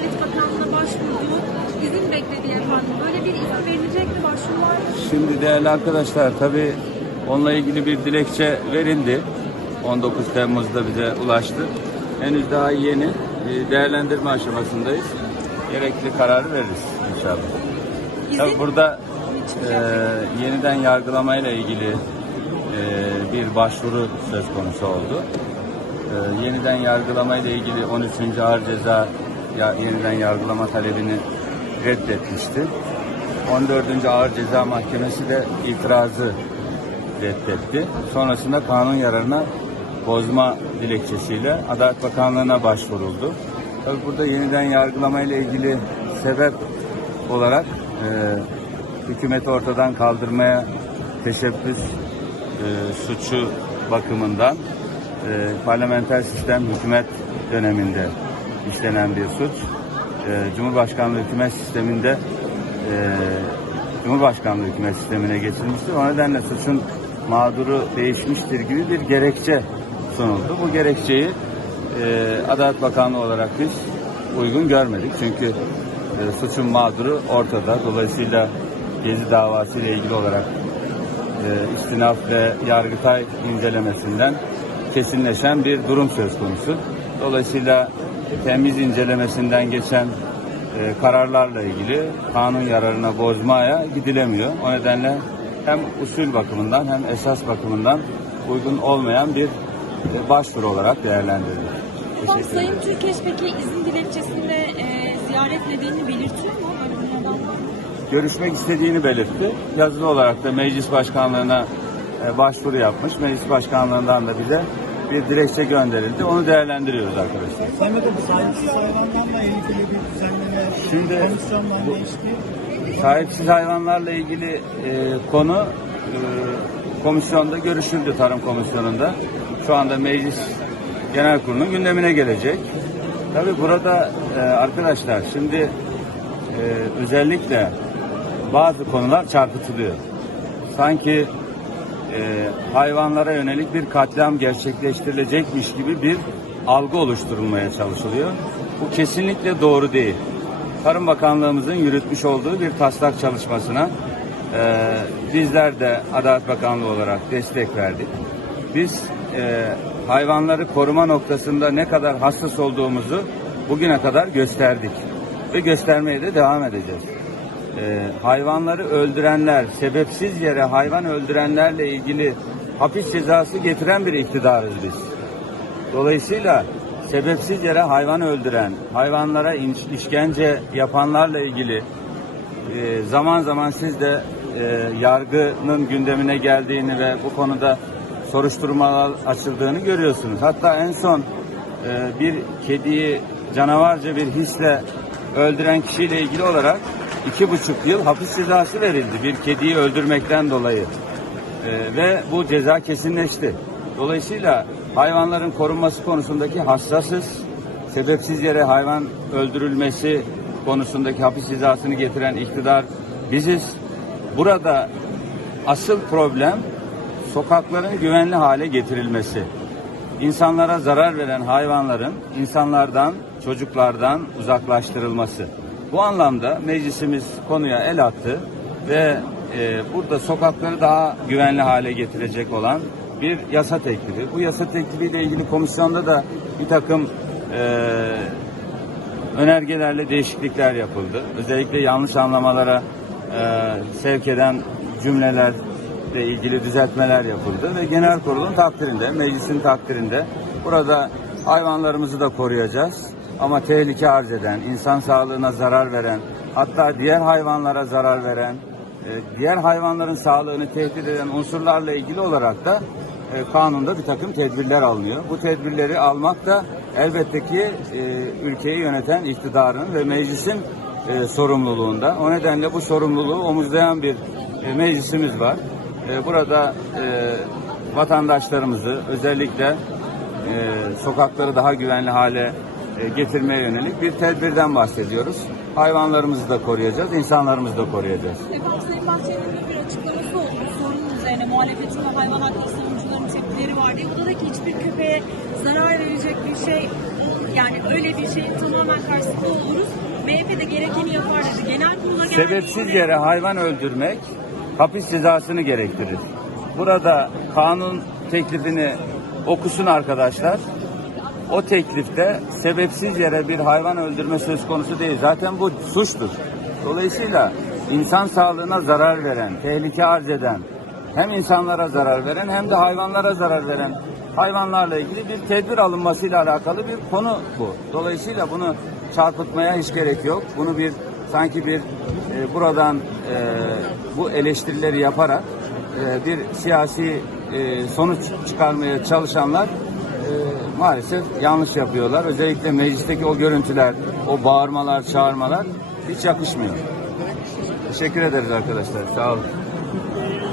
Adalet Bakanlığı'na başvurdu. İzin bekledi efendim. Böyle bir izin verilecek mi? Başvuru var mı? Şimdi değerli arkadaşlar tabii onunla ilgili bir dilekçe verildi. 19 Temmuz'da bize ulaştı. Henüz daha yeni değerlendirme aşamasındayız. Gerekli kararı veririz inşallah. Tabii İzin burada e, yeniden yargılamayla ilgili e, bir başvuru söz konusu oldu. E, yeniden yargılamayla ilgili 13. Ağır Ceza ya, yeniden yargılama talebini reddetmişti. 14. Ağır Ceza Mahkemesi de itirazı reddetti. Sonrasında kanun yararına bozma dilekçesiyle Adalet Bakanlığı'na başvuruldu. Tabii burada yeniden yargılamayla ilgili sebep olarak e, hükümeti ortadan kaldırmaya teşebbüs e, suçu bakımından e, parlamenter sistem hükümet döneminde işlenen bir suç. E, Cumhurbaşkanlığı hükümet sisteminde e, Cumhurbaşkanlığı hükümet sistemine geçilmiştir. O nedenle suçun mağduru değişmiştir gibi bir gerekçe sunuldu. Bu gerekçeyi e, Adalet Bakanlığı olarak biz uygun görmedik. Çünkü e, suçun mağduru ortada. Dolayısıyla Gezi davası ile ilgili olarak e, istinaf ve yargıtay incelemesinden kesinleşen bir durum söz konusu. Dolayısıyla temiz incelemesinden geçen e, kararlarla ilgili kanun yararına bozmaya gidilemiyor. O nedenle hem usul bakımından hem esas bakımından uygun olmayan bir e, başvuru olarak değerlendirilir. Sayın. Türkeş peki izin dilekçesinde e, ziyaret nedenini belirtiyor mu? Görüşmek istediğini belirtti. Yazılı olarak da meclis başkanlığına e, başvuru yapmış. Meclis başkanlığından da bize bir dilekçe gönderildi. Onu değerlendiriyoruz arkadaşlar. Sayın Bakanım sahipsiz hayvanlarla ilgili bir düzenleme Şimdi komisyonla bu- geçti. Sahipsiz hayvanlarla ilgili e, konu e, komisyonda görüşüldü Tarım Komisyonu'nda. Şu anda Meclis Genel Kurulu'nun gündemine gelecek. Tabii burada e, arkadaşlar şimdi e, özellikle bazı konular çarpıtılıyor. Sanki e, hayvanlara yönelik bir katliam gerçekleştirilecekmiş gibi bir algı oluşturulmaya çalışılıyor. Bu kesinlikle doğru değil. Tarım Bakanlığımızın yürütmüş olduğu bir taslak çalışmasına e, bizler de Adalet Bakanlığı olarak destek verdik. Biz e, hayvanları koruma noktasında ne kadar hassas olduğumuzu bugüne kadar gösterdik ve göstermeye de devam edeceğiz e, hayvanları öldürenler, sebepsiz yere hayvan öldürenlerle ilgili hapis cezası getiren bir iktidarız biz. Dolayısıyla sebepsiz yere hayvan öldüren, hayvanlara işkence yapanlarla ilgili e, zaman zaman siz de e, yargının gündemine geldiğini ve bu konuda soruşturmalar açıldığını görüyorsunuz. Hatta en son e, bir kediyi canavarca bir hisle öldüren kişiyle ilgili olarak iki buçuk yıl hapis cezası verildi bir kediyi öldürmekten dolayı. E, ve bu ceza kesinleşti. Dolayısıyla hayvanların korunması konusundaki hassasız, sebepsiz yere hayvan öldürülmesi konusundaki hapis cezasını getiren iktidar biziz. Burada asıl problem sokakların güvenli hale getirilmesi. İnsanlara zarar veren hayvanların insanlardan, çocuklardan uzaklaştırılması. Bu anlamda meclisimiz konuya el attı ve e, burada sokakları daha güvenli hale getirecek olan bir yasa teklifi. Bu yasa teklifiyle ilgili komisyonda da bir takım e, önergelerle değişiklikler yapıldı. Özellikle yanlış anlamalara e, sevk eden cümlelerle ilgili düzeltmeler yapıldı ve genel kurulun takdirinde, meclisin takdirinde burada hayvanlarımızı da koruyacağız. Ama tehlike arz eden, insan sağlığına zarar veren, hatta diğer hayvanlara zarar veren, e, diğer hayvanların sağlığını tehdit eden unsurlarla ilgili olarak da e, kanunda bir takım tedbirler alınıyor. Bu tedbirleri almak da elbette ki e, ülkeyi yöneten iktidarın ve meclisin sorumluluğunda. O nedenle bu sorumluluğu omuzlayan bir meclisimiz var. Burada vatandaşlarımızı özellikle sokakları daha güvenli hale getirmeye yönelik bir tedbirden bahsediyoruz. Hayvanlarımızı da koruyacağız, insanlarımızı da koruyacağız. Efendim Sayın Bahçeli'nin bir açıklaması oldu. Sorunun üzerine muhalefetin ve hayvan hakları savunucuların tepkileri var diye. O da ki hiçbir köpeğe zarar verecek bir şey yani öyle bir şeyin tamamen karşısında oluruz. MHP de gerekeni yapar dedi. Genel kurula geldi. Sebepsiz yere hayvan öldürmek hapis cezasını gerektirir. Burada kanun teklifini okusun arkadaşlar. O teklifte sebepsiz yere bir hayvan öldürme söz konusu değil. Zaten bu suçtur. Dolayısıyla insan sağlığına zarar veren, tehlike arz eden, hem insanlara zarar veren hem de hayvanlara zarar veren hayvanlarla ilgili bir tedbir alınmasıyla alakalı bir konu bu. Dolayısıyla bunu çarpıtmaya hiç gerek yok. Bunu bir sanki bir e, buradan e, bu eleştirileri yaparak e, bir siyasi e, sonuç çıkarmaya çalışanlar maalesef yanlış yapıyorlar. Özellikle meclisteki o görüntüler, o bağırmalar, çağırmalar hiç yakışmıyor. Teşekkür ederiz arkadaşlar. Sağ olun.